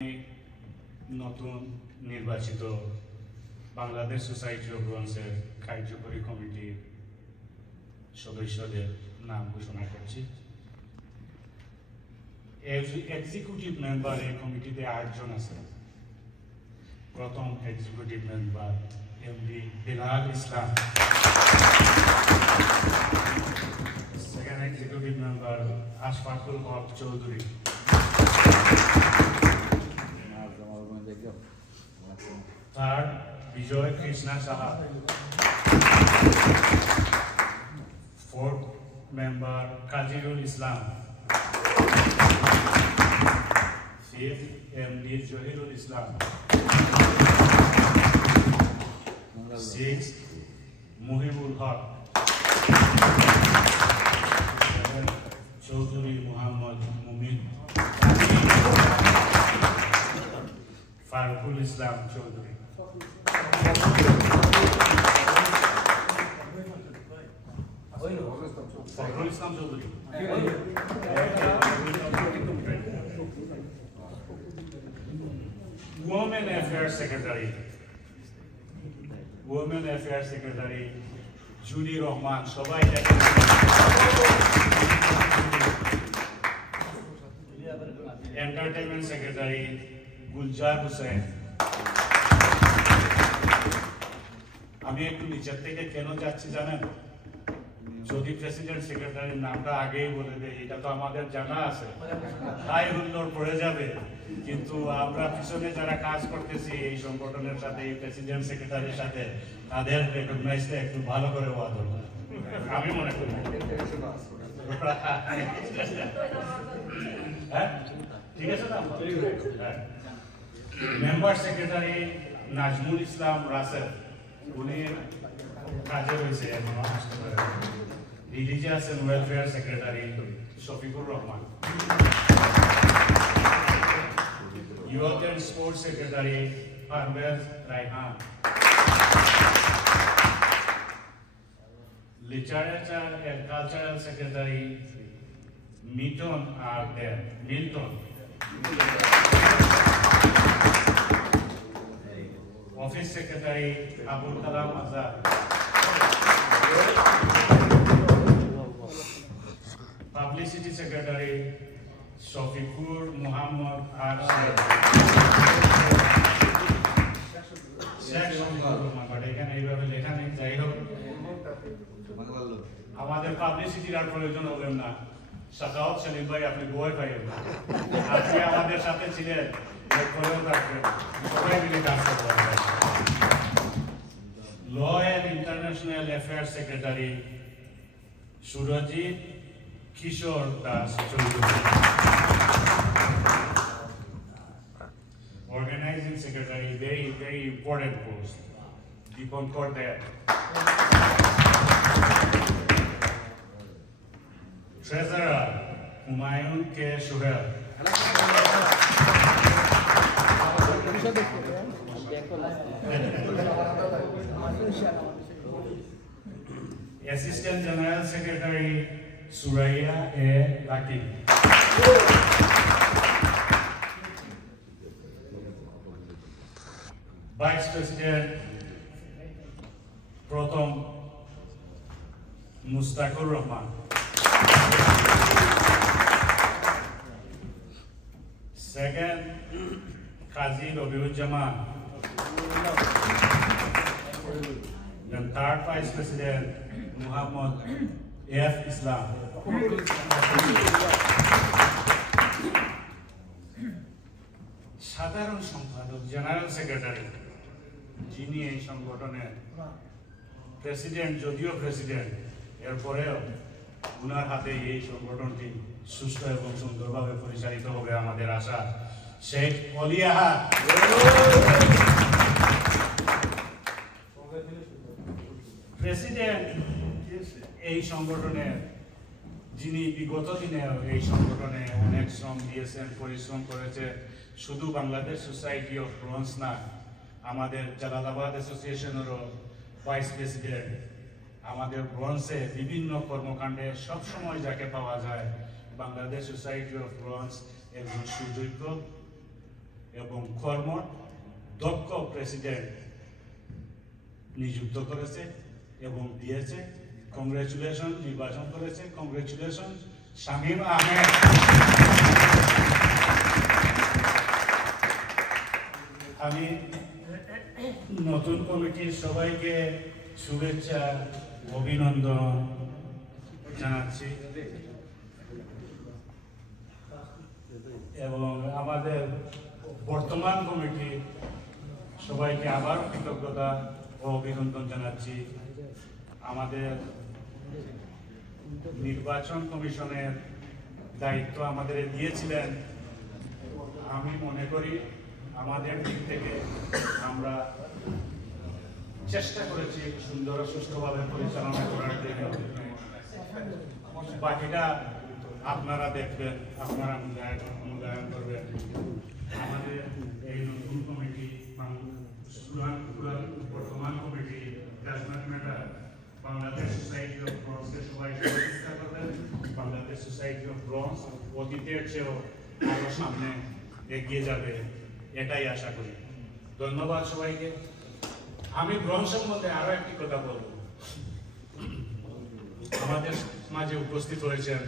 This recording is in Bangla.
নতুন নির্বাচিত বাংলাদেশ সোসাইটি অফ ব্রোঞ্জের কার্যকরী কমিটির সদস্যদের নাম ঘোষণা করছি। এক্সিকিউটিভ মেম্বার এই কমিটিতে 8 জন আছে। প্রথম executive member MD Bilal Islam, second executive member Ashfaqul Haque Chowdhury, third Bijoy Krishna Saha, fourth member Kazirul Islam, fifth MD Zahirul Islam, sixth Muhibul Haque, Chowdhury Mohammad Mumin, Farukul Islam Chowdhury. Fakhrul Islam Chowdhury. Women Affairs Secretary Juli Rahman, সবাই দেখেন। Entertainment secretary Gulzar Hossain. আমি একটু নিচের থেকে কেন যাচ্ছি জানেন? যদি প্রেসিডেন্ট সেক্রেটারির নামটা আগেই বলে দেয়, এটা তো আমাদের জানা আছে, হাই হুল্লোড় পড়ে যাবে, কিন্তু আমরা পিছনে যারা কাজ করতেছি এই সংগঠনের সাথে, এই প্রেসিডেন্ট সেক্রেটারির সাথে, তাদের রেকগনাইজটা একটু ভালো করে হওয়া দরকার আমি মনে করি। হ্যাঁ, ঠিক আছে না? মেম্বার সেক্রেটারি নাজমুল ইসলাম রাসেল, উনি কাজে রয়েছে। Religious and welfare secretary Shafiqur Rahman, youth and sports secretary Parvez Raihan, literature and cultural secretary Milton office secretary Abul Kalam Azad, publicity secretary Shafiqur Mohammad আর এখানে এইভাবে লেখা নেই। যাই হোক, আমাদের পাবলিসিটির আর প্রয়োজন হবেন না। সাখাওয়াত সেলিম ভাই, আপনি বই পাইবেন না, আপনি আমাদের সাথে ছিলেন, করেও থাকবেন, সবাই মিলে কাজ করতে হবে। Law and international affairs secretary Surajit Kishore Das Chowdhury, organizing secretary, very important post, Dipankar Deb, treasurer Humayun K Sohel, assistant general secretary Suraiya A Lucky, vice president প্রথম Mustakur Rahman, second Kazi Rabiuzzaman, then third vice president Muhammad F. Islam, সাধারণ সম্পাদক জেনারেল সেক্রেটারি, যিনি এই সংগঠনের প্রেসিডেন্ট, যদিও প্রেসিডেন্ট, এরপরেও উনার হাতে এই সংগঠনটি সুস্থ এবং সুন্দরভাবে পরিচালিত হবে আমাদের আশা, শেখ অলিয়াহা। প্রেসিডেন্ট এই সংগঠনের, যিনি বিগত দিনে এই সংগঠনে অনেক শ্রম দিয়েছেন, পরিশ্রম করেছে, শুধু বাংলাদেশ সোসাইটি অফ ব্রোঞ্জ না, আমাদের জালালাবাদ অ্যাসোসিয়েশনেরও ভাইস প্রেসিডেন্ট, আমাদের ব্রোঞ্জে বিভিন্ন কর্মকাণ্ডে সবসময় যাকে পাওয়া যায়, বাংলাদেশ সোসাইটি অফ ব্রোঞ্জ একজন সুযোগ্য এবং কর্মঠ দক্ষ প্রেসিডেন্ট নিযুক্ত করেছে এবং দিয়েছে। কংগ্রেচুলেশন, নির্বাচন করেছে, কংগ্রেচুলেশন শামীম আহমেদ। আমি নতুন কমিটির সবাইকে শুভেচ্ছা, অভিনন্দন জানাচ্ছি এবং আমাদের বর্তমান কমিটি সবাইকে আবার কৃতজ্ঞতা ও অভিনন্দন জানাচ্ছি। আমাদের নির্বাচন কমিশনের দায়িত্ব আমাদের দিয়েছিলেন। আমি মনে করি আমাদের দিক থেকে আমরা চেষ্টা করেছি সুন্দর ও সুষ্ঠুভাবে পরিচালনা করার জন্য। বাকিটা আপনারা দেখবেন, আপনারা মূল্যায়ন করবেন। আমাদের এই নতুন কমিটি বর্তমান কমিটি বাংলাদেশ সোসাইটি অফ ব্রঞ্জকে সবাই সহযোগিতা করবেন। বাংলাদেশ সোসাইটি অফ ব্রঞ্জ অতীতের চেয়েও আরো সামনে এগিয়ে যাবে, এটাই আশা করি। ধন্যবাদ সবাইকে। আমি ব্রঞ্জ সম্বন্ধে আরো একটি কথা বলবো। আমাদের মাঝে উপস্থিত হয়েছেন